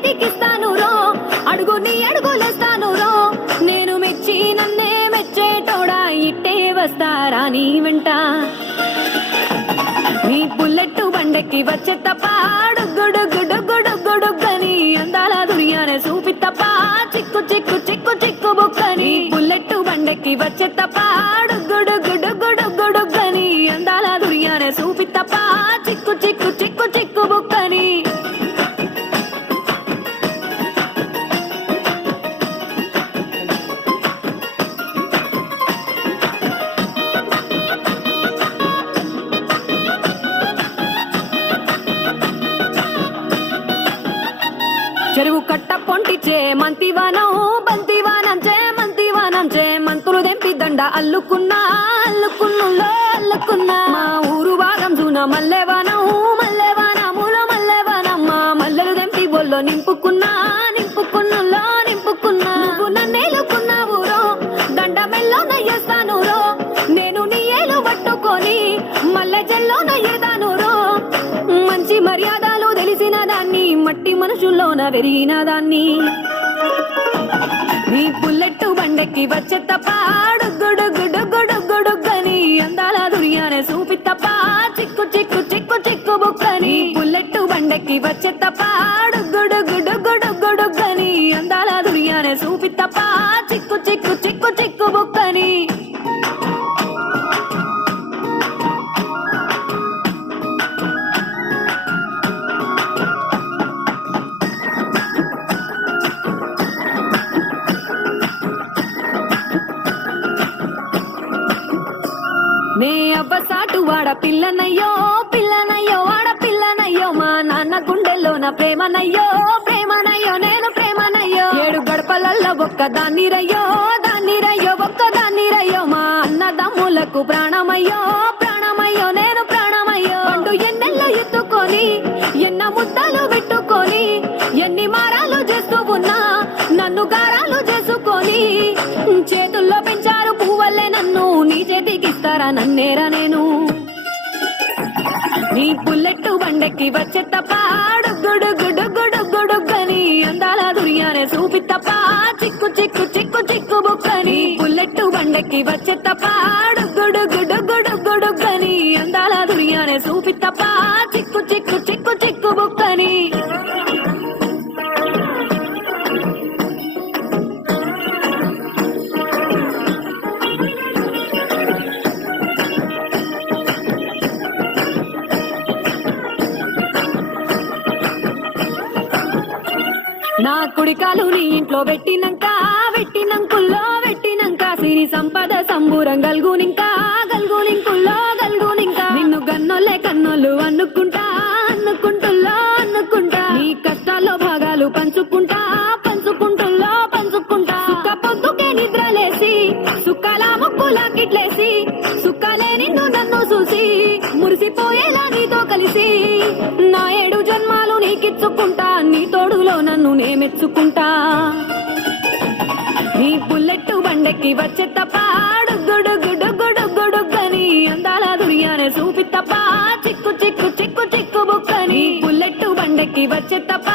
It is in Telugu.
చేతికిస్తాను రో, అడుగు నీ అడుగులేస్తాను రో, నేను మెచ్చి నన్నే మెచ్చేటోడా ఇట్టే వస్తారా నీ వెంట. నీ బుల్లెట్ బండెక్కి వచ్చే తప్ప గుడుగుడుగుడుగుడుగుడుగని అందాల దునియానే చూపి తప్ప చిక్కు చిక్కు చిక్కు చిక్కు బుక్కని. బుల్లెట్ బండెక్కి వచ్చే తప్ప గుడుగుడుగుడుగుడుగని అందాల దునియానే చూపి తప్ప చిక్కు చిక్కు చిక్కు చిక్కు బుక్కని. చెరువు కట్ట పొంటిచే మంతివానం బంతివానం చే మంతివానం చే మంతులు దెంపి దండ అల్లుకున్నా అల్లుకున్నులో అల్లుకున్నా. మా ఊరు భాగం జూన మల్లెవానం మల్లెవానములో మల్లెవానం మా మల్లెలు దెంపి బొల్లో నింపుకున్నా నింపుకున్నులో నింపుకున్నా. నువ్వు నన్నేలుకున్నావు రో, దండ మెల్లో నయ్యేస్తాను రో, నేను నీ ఏలు పట్టుకొని మల్లె జల్లో నయ్యేదాను రో. మంచి మర్యాదలు తెలిసిన దాన్ని, మట్టి మనుషుల్లోన పెరిగిన దాన్ని. నీ బుల్లెట్ బండెక్కి వచ్చే తప్ప గుడుగుడుగుడుగుడుగని అందాల దునియానే చూపి తప్ప చిక్కు చిక్కు చిక్కు చిక్కు బుక్కని. బుల్లెట్ బండెక్కి వచ్చే తప్ప గుడుగుడుగుడుగుడుగని అందాల దునియానే చూపి తప్ప చిక్కు చిక్కు చిక్కు చిక్కు బుక్కని. నే అబ్బసాటు వాడ పిల్లనయ్యో పిల్లనయ్యో వాడ పిల్లనయ్యో, మా నాన్న గుండెల్లోన ప్రేమనయ్యో ప్రేమనయ్యో నేను ప్రేమనయ్యో. 7 గడపలల్లో ఒక్క దాన్ని రయ్యో దాన్ని రయ్యో ఒక్క దాన్ని రయ్యో, మా అన్నదమ్ములకు ప్రాణమయ్యో ప్రాణమయ్యో నేను ప్రాణమయ్యో. పండు ఎన్నెల్లో ఎత్తుకొని ఎన్న ముద్దలు పెట్టుకొని ఎన్ని మారాలు చేస్తూ ఉన్నా నన్ను గారాలు చేసుకొని చేతుల్లో పెంచారు పువ్వల్లే నన్ను, నీ చేతికిస్తారా నన్నేరా నేను. నీ బుల్లెట్ బండెక్కి వచ్చే తప్ప గుడుగుడుగుడుగుడుగని అందాల దునియానే చూపి తప్ప చిక్కు చిక్కు చిక్కు చిక్కు బుక్కని. బుల్లెట్ బండెక్కి వచ్చే తప్ప గుడుగుడుగుడుగుడుగని అందాల దునియానే చూపి తప్ప చిక్కు చిక్కు చిక్కు చిక్కు బుక్కని. నా కుడికాలు నీ ఇంట్లో పెట్టినంక పెట్టినంకుల్లో పెట్టినంక సిరి సంపద సంబూరం గల్గునింకా గల్గునింకుల్లో గల్గునింకా. నిన్ను గన్నోలే కన్నోళ్ళు అనుకుంటా అనుకుంటుల్లో అనుకుంటా, నీ కష్టాల్లో భాగాలు పంచుకుంటా పంచుకుంటుల్లో పంచుకుంటా. సుక్క పొద్దుకే నిద్రలేసి సుక్కల ముక్కులా కిట్లేసి సుక్కలే నిన్ను నన్ను చూసి మురిసిపోయేలా నీతో కలిసి నా 7 జన్మాలు నీకిచ్చుకుంటా, నీ తోడులో నన్ను నే మెచ్చుకుంటా. నీ బుల్లెట్ బండెక్కి వచ్చే తప్ప గుడుగుడుగుడుగుడుగని అందాల దునియానే చూపి తప్ప చిక్కు చిక్కు చిక్కు చిక్కు బుక్కని. బుల్లెట్ బండెక్కి వచ్చే తప్ప